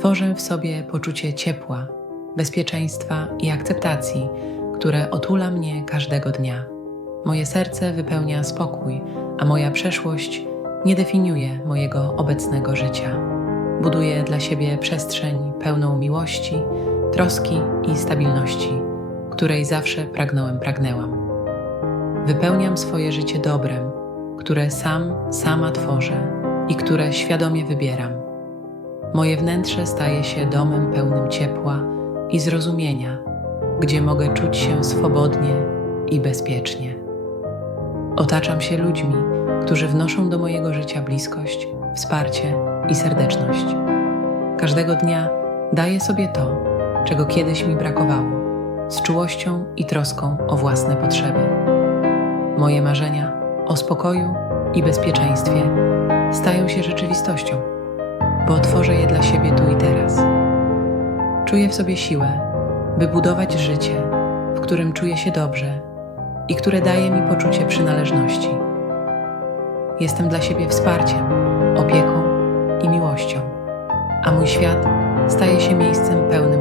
Tworzę w sobie poczucie ciepła, bezpieczeństwa i akceptacji, które otula mnie każdego dnia. Moje serce wypełnia spokój, a moja przeszłość nie definiuje mojego obecnego życia. Buduję dla siebie przestrzeń pełną miłości, troski i stabilności, której zawsze pragnąłem, pragnęłam. Wypełniam swoje życie dobrem, które sam, sama tworzę i które świadomie wybieram. Moje wnętrze staje się domem pełnym ciepła i zrozumienia, gdzie mogę czuć się swobodnie i bezpiecznie. Otaczam się ludźmi, którzy wnoszą do mojego życia bliskość, wsparcie i serdeczność. Każdego dnia daję sobie to, czego kiedyś mi brakowało, z czułością i troską o własne potrzeby. Moje marzenia o spokoju i bezpieczeństwie stają się rzeczywistością, bo tworzę je dla siebie tu i teraz. Czuję w sobie siłę, by budować życie, w którym czuję się dobrze i które daje mi poczucie przynależności. Jestem dla siebie wsparciem, opieką i miłością, a mój świat staje się miejscem pełnym.